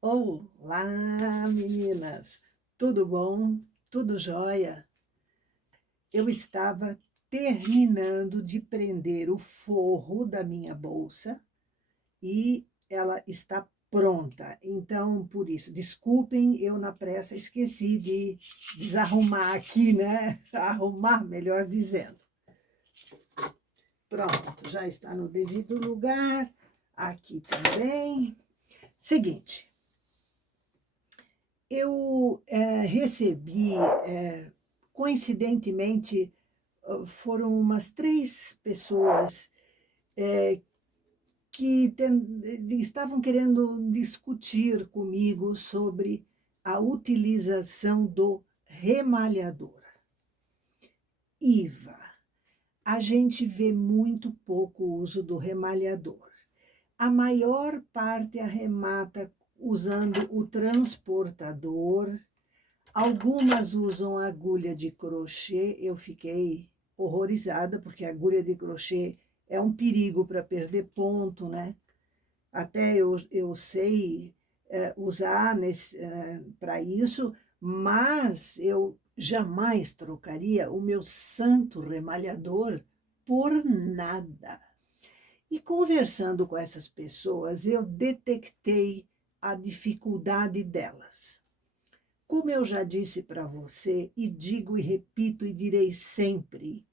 Olá, meninas! Tudo bom? Tudo jóia? Eu estava terminando de prender o forro da minha bolsa e ela está pronta. Então, por isso, desculpem, eu na pressa esqueci de desarrumar aqui, né? Arrumar, melhor dizendo. Pronto, já está no devido lugar. Aqui também. Seguinte, eu recebi, coincidentemente, foram umas 3 pessoas que estavam querendo discutir comigo sobre a utilização do remalhador. Iva, a gente vê muito pouco o uso do remalhador. A maior parte arremata usando o transportador. Algumas usam agulha de crochê, eu fiquei horrorizada, porque a agulha de crochê é um perigo para perder ponto, né? Até eu sei usar para isso, mas eu jamais trocaria o meu santo remalhador por nada. E conversando com essas pessoas, eu detectei a dificuldade delas. Como eu já disse para você, e digo e repito e direi sempre,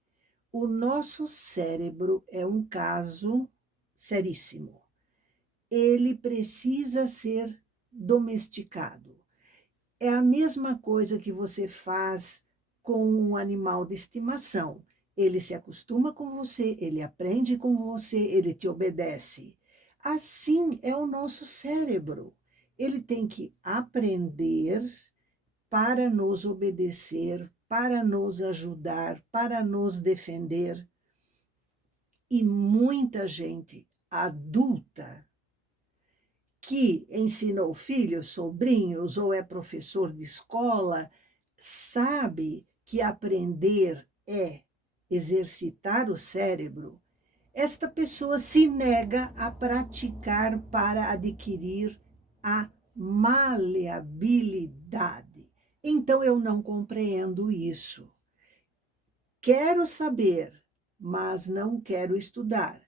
o nosso cérebro é um caso seríssimo. Ele precisa ser domesticado. É a mesma coisa que você faz com um animal de estimação. Ele se acostuma com você, ele aprende com você, ele te obedece. Assim é o nosso cérebro. Ele tem que aprender para nos obedecer, para nos ajudar, para nos defender. E muita gente adulta que ensinou filhos, sobrinhos ou é professor de escola, sabe que aprender é exercitar o cérebro. Esta pessoa se nega a praticar para adquirir a maleabilidade. Então eu não compreendo isso. Quero saber, mas não quero estudar.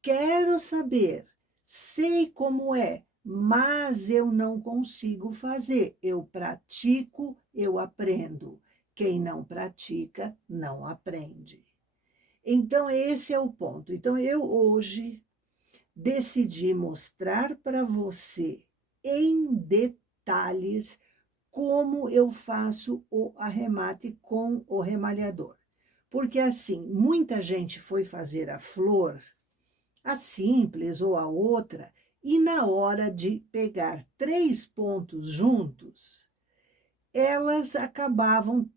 Quero saber, sei como é, mas eu não consigo fazer. Eu pratico, eu aprendo. Quem não pratica, não aprende. Então, esse é o ponto. Então, eu hoje decidi mostrar para você, em detalhes, como eu faço o arremate com o remalhador. Porque, assim, muita gente foi fazer a flor, a simples ou a outra, e na hora de pegar 3 pontos juntos, elas acabavam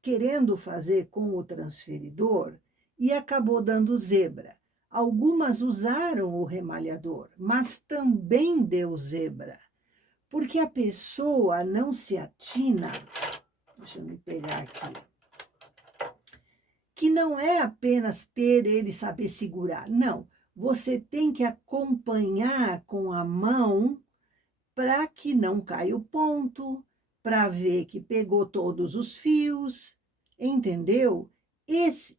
querendo fazer com o transferidor e acabou dando zebra. Algumas usaram o remalhador, mas também deu zebra, porque a pessoa não se atina. Deixa eu me pegar aqui. Que não é apenas ter ele e saber segurar, não. Você tem que acompanhar com a mão para que não caia o ponto, para ver que pegou todos os fios, entendeu? Isso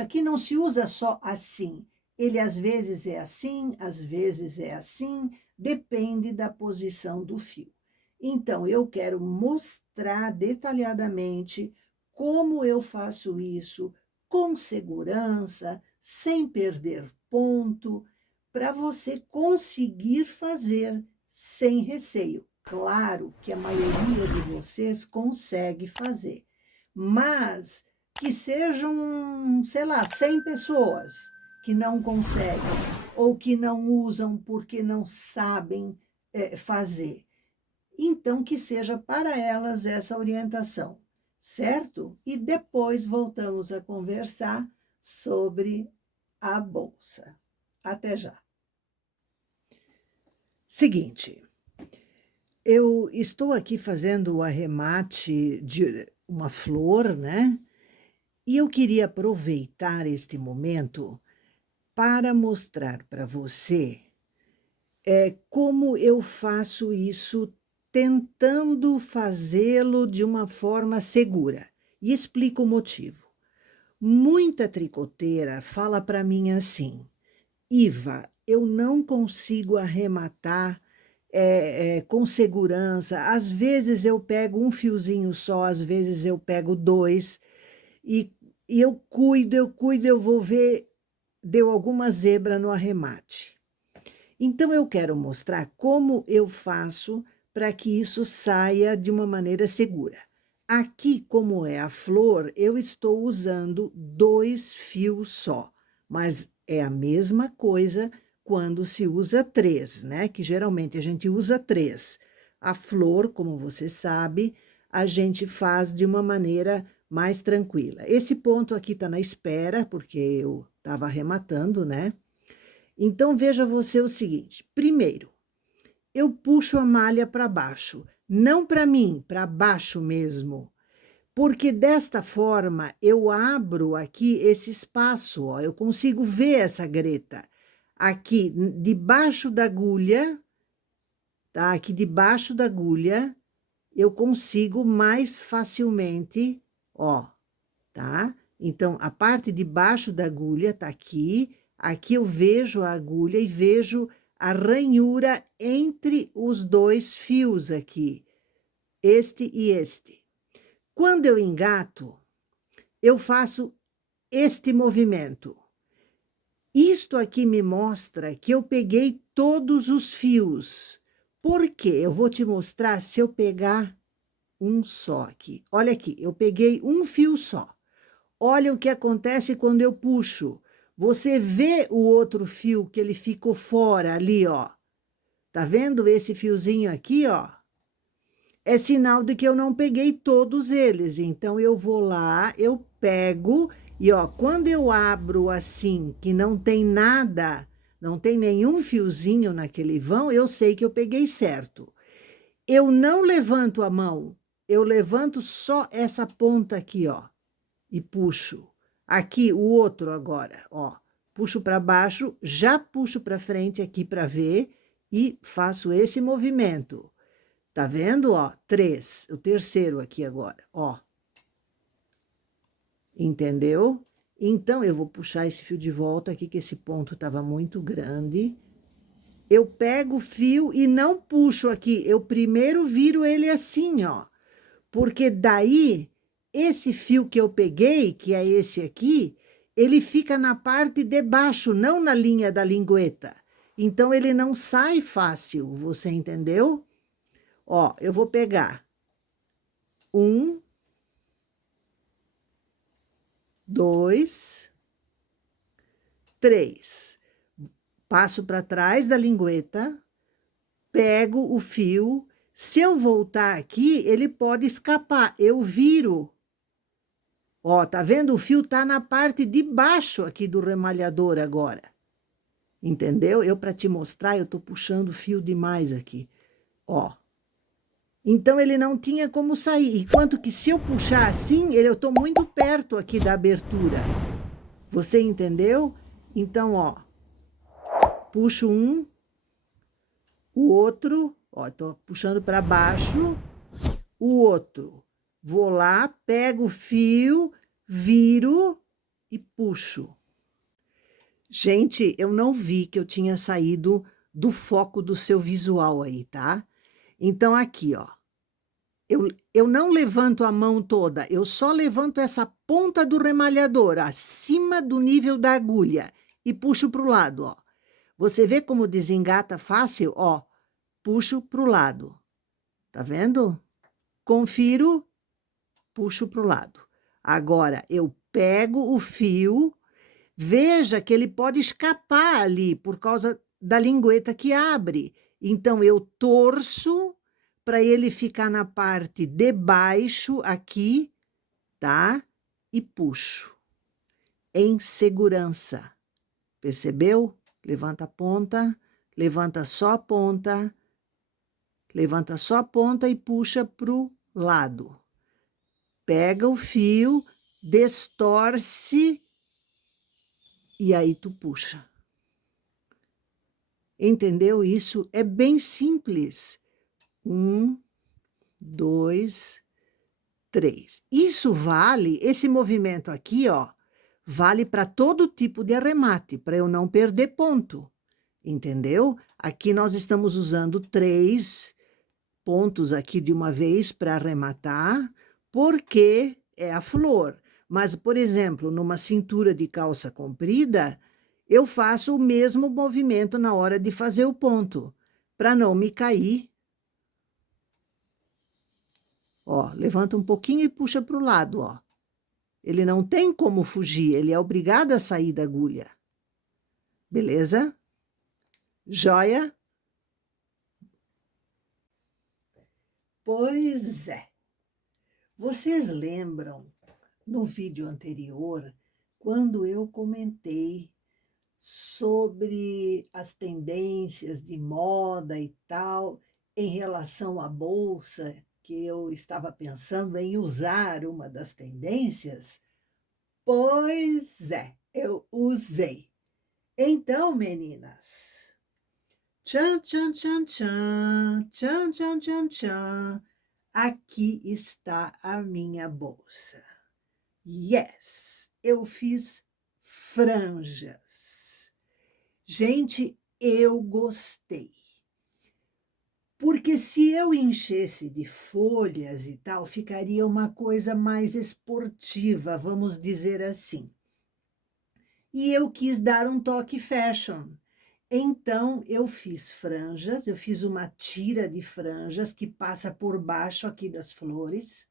aqui não se usa só assim. Ele às vezes é assim, às vezes é assim, depende da posição do fio. Então, eu quero mostrar detalhadamente como eu faço isso com segurança, sem perder ponto, para você conseguir fazer sem receio. Claro que a maioria de vocês consegue fazer, mas que sejam, sei lá, 100 pessoas que não conseguem ou que não usam porque não sabem fazer. Então, que seja para elas essa orientação, certo? E depois voltamos a conversar sobre a bolsa. Até já. Seguinte, eu estou aqui fazendo o arremate de uma flor, né? E eu queria aproveitar este momento para mostrar para você como eu faço isso tentando fazê-lo de uma forma segura. E explico o motivo. Muita tricoteira fala para mim assim: Iva, eu não consigo arrematar com segurança. Às vezes eu pego um fiozinho só, às vezes eu pego dois, e, e eu cuido, eu vou ver, deu alguma zebra no arremate. Então eu quero mostrar como eu faço para que isso saia de uma maneira segura. Aqui, como é a flor, eu estou usando 2 fios só, mas é a mesma coisa quando se usa 3, né? Que geralmente a gente usa 3. A flor, como você sabe, a gente faz de uma maneira mais tranquila. Esse ponto aqui está na espera, porque eu estava arrematando, né? Então, veja você o seguinte: primeiro, eu puxo a malha para baixo, não para mim, para baixo mesmo, porque desta forma eu abro aqui esse espaço, ó, eu consigo ver essa greta. Aqui debaixo da agulha, tá? Aqui debaixo da agulha, eu consigo mais facilmente, ó, tá? Então, a parte de baixo da agulha tá aqui, aqui eu vejo a agulha e vejo a ranhura entre os 2 fios aqui, este e este. Quando eu engato, eu faço este movimento. Isto aqui me mostra que eu peguei todos os fios. Por quê? Eu vou te mostrar se eu pegar um só aqui. Olha aqui, eu peguei um fio só. Olha o que acontece quando eu puxo. Você vê o outro fio que ele ficou fora ali, ó. Tá vendo esse fiozinho aqui, ó? É sinal de que eu não peguei todos eles. Então, eu vou lá, eu pego e, ó, quando eu abro assim, que não tem nada, não tem nenhum fiozinho naquele vão, eu sei que eu peguei certo. Eu não levanto a mão, eu levanto só essa ponta aqui, ó, e puxo. Aqui, o outro agora, ó, puxo para baixo, já puxo para frente aqui para ver e faço esse movimento. Tá vendo, ó? 3, o terceiro aqui agora, ó. Entendeu? Então, eu vou puxar esse fio de volta aqui, que esse ponto estava muito grande. Eu pego o fio e não puxo aqui, eu primeiro viro ele assim, ó. Porque daí, esse fio que eu peguei, que é esse aqui, ele fica na parte de baixo, não na linha da lingueta. Então, ele não sai fácil, você entendeu? Ó, eu vou pegar 1, 2, 3. Passo para trás da lingueta, pego o fio. Se eu voltar aqui, ele pode escapar. Eu viro. Ó, tá vendo? O fio tá na parte de baixo aqui do remalhador agora. Entendeu? Eu, para te mostrar, eu tô puxando fio demais aqui. Ó. Então, ele não tinha como sair. Enquanto que se eu puxar assim, eu tô muito perto aqui da abertura. Você entendeu? Então, ó. Puxo um, o outro, ó, tô puxando para baixo, o outro. Vou lá, pego o fio, viro e puxo. Gente, eu não vi que eu tinha saído do foco do seu visual aí, tá? Então, aqui, ó. Eu não levanto a mão toda, eu só levanto essa ponta do remalhador, acima do nível da agulha, e puxo para o lado, ó. Você vê como desengata fácil? Ó, puxo para o lado. Tá vendo? Confiro, puxo para o lado. Agora, eu pego o fio, veja que ele pode escapar ali por causa da lingueta que abre. Então, eu torço para ele ficar na parte de baixo aqui, tá? E puxo. Em segurança. Percebeu? Levanta a ponta, levanta só a ponta, levanta só a ponta e puxa pro lado. Pega o fio, distorce e aí tu puxa. Entendeu? Isso é bem simples. 1, 2, 3. Isso vale, esse movimento aqui, ó, vale para todo tipo de arremate, para eu não perder ponto, entendeu? Aqui nós estamos usando 3 pontos aqui de uma vez para arrematar, porque é a flor. Mas, por exemplo, numa cintura de calça comprida, eu faço o mesmo movimento na hora de fazer o ponto, para não me cair. Ó, levanta um pouquinho e puxa para o lado, ó. Ele não tem como fugir, ele é obrigado a sair da agulha. Beleza? Joia? Pois é. Vocês lembram, no vídeo anterior, quando eu comentei sobre as tendências de moda e tal, em relação à bolsa, que eu estava pensando em usar uma das tendências? Pois é, eu usei. Então, meninas, tchan, tchan, tchan, tchan, tchan, tchan, tchan, tchan, aqui está a minha bolsa. Yes, eu fiz franjas. Gente, eu gostei. Porque se eu enchesse de folhas e tal, ficaria uma coisa mais esportiva, vamos dizer assim. E eu quis dar um toque fashion. Então, eu fiz franjas, eu fiz uma tira de franjas que passa por baixo aqui das flores.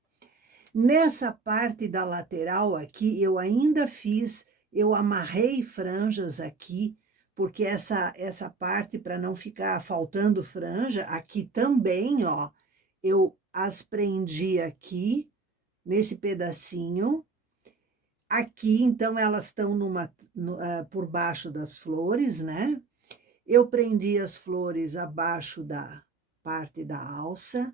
Nessa parte da lateral aqui, eu ainda fiz, eu amarrei franjas aqui, porque essa parte, para não ficar faltando franja, aqui também, ó, eu as prendi aqui, nesse pedacinho. Aqui, então, elas estão por baixo das flores, né? Eu prendi as flores abaixo da parte da alça.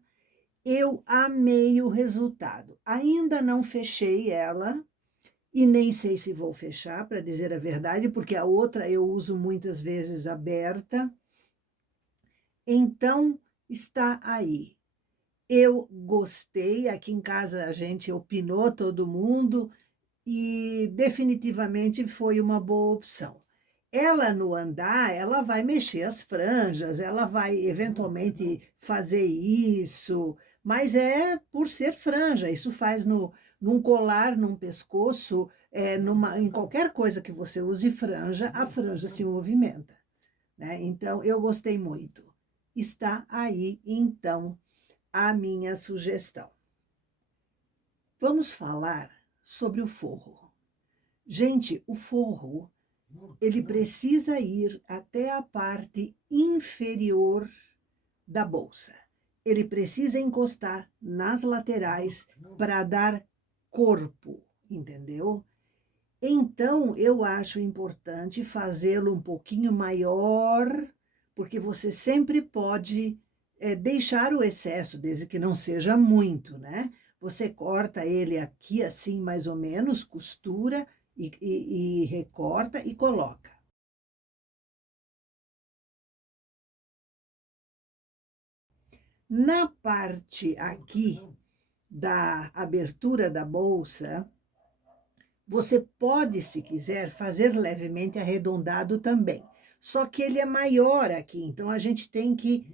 Eu amei o resultado. Ainda não fechei ela e nem sei se vou fechar, para dizer a verdade, porque a outra eu uso muitas vezes aberta. Então, está aí. Eu gostei, aqui em casa a gente opinou, todo mundo, e definitivamente foi uma boa opção. Ela no andar, ela vai mexer as franjas, ela vai eventualmente fazer isso, mas é por ser franja, isso faz num colar, num pescoço, em qualquer coisa que você use franja, a franja se movimenta, né? Então, eu gostei muito. Está aí, então, a minha sugestão. Vamos falar sobre o forro. Gente, o forro, ele precisa ir até a parte inferior da bolsa. Ele precisa encostar nas laterais para dar corpo, entendeu? Então, eu acho importante fazê-lo um pouquinho maior, porque você sempre pode deixar o excesso, desde que não seja muito, né? Você corta ele aqui, assim, mais ou menos, costura e recorta e coloca. Na parte aqui da abertura da bolsa, você pode, se quiser, fazer levemente arredondado também. Só que ele é maior aqui, então a gente tem que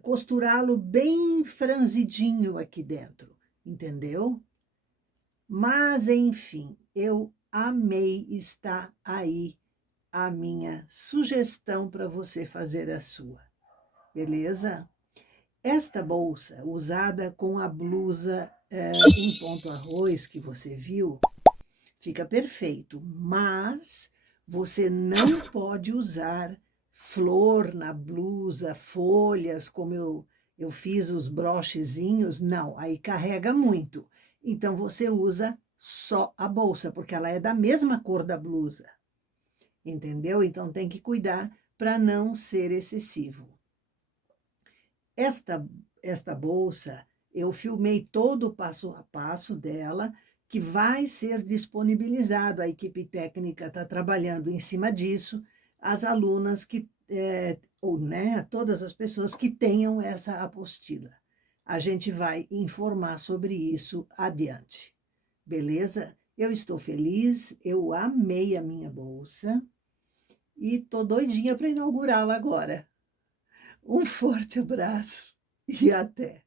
costurá-lo bem franzidinho aqui dentro, entendeu? Mas, enfim, eu amei, está aí a minha sugestão para você fazer a sua, beleza? Esta bolsa, usada com a blusa em ponto arroz que você viu, fica perfeito, mas você não pode usar flor na blusa, folhas, como eu fiz os brochezinhos, não, aí carrega muito. Então, você usa só a bolsa, porque ela é da mesma cor da blusa, entendeu? Então, tem que cuidar para não ser excessivo. Esta bolsa, eu filmei todo o passo a passo dela, que vai ser disponibilizado. A equipe técnica está trabalhando em cima disso, as alunas que, ou né, todas as pessoas que tenham essa apostila. A gente vai informar sobre isso adiante, beleza? Eu estou feliz, eu amei a minha bolsa e tô doidinha para inaugurá-la agora. Um forte abraço e até!